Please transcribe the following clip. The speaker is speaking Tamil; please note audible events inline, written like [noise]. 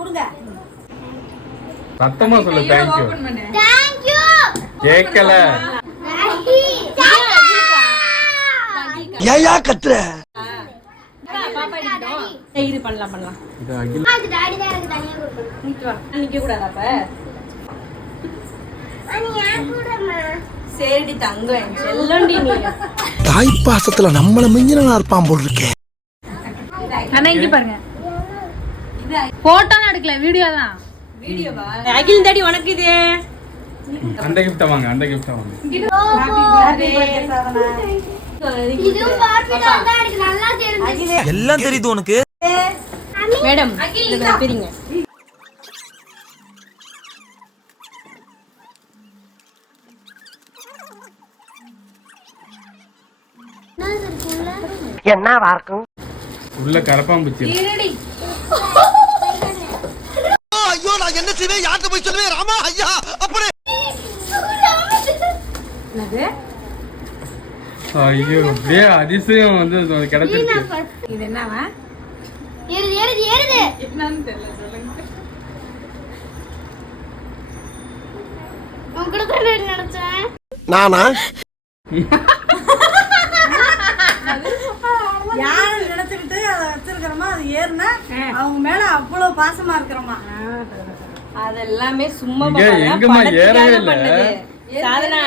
கொடுங்க. சத்தமா சொல்லு பண்ணு. தேங்க்யூ கேட்கல ஏயா கத்துற பண்ணலாம் பண்ணலாம். இது அகில. அது டாடி தான் எனக்கு தனியா கொடுக்கணும். நிக்க வா. நிக்க கூடாதா அப்ப? அனி ஏன் கூடமா சரிடி தங்கம். என் செல்லண்டி நீ. தாய் பாசத்துல நம்மள மிஞ்சினா இருப்பான் போல் இருக்கே. அண்ணா இங்க பாருங்க. போட்டோலாம் எடுக்கல வீடியோ தான். வீடியோவா அகில் தாடி உனக்கு இது? அந்த கிஃப்ட வாங்க அந்த கிஃப்ட வாங்க. எல்லாம் தெரியுது உனக்கு? மேடம் பிரிங்க. உள்ள கரப்பாம்பூச்சி ஐயோ நான் என்ன செய்வேன்? யார்கிட்ட போய் சொல்லுவேன்? ராமா ஐயா அப்படி ஐயோ அப்படியே அதிசயம் வந்து அது கிடைச்சிருக்கு இது என்னவா? ஏறுது ஏறுது ஏறுது. என்னன்னு தெரியல சொல்லுங்க. உன் கூட தான் நினைச்சேன். நானா? [laughs] அதை வச்சிருக்கிறோமோ அது ஏறுனா அவங்க மேல அவ்வளவு பாசமா இருக்கிறோமா? அதெல்லாமே சும்மா ஏறவே இல்ல. பண்ணது. சாதனா.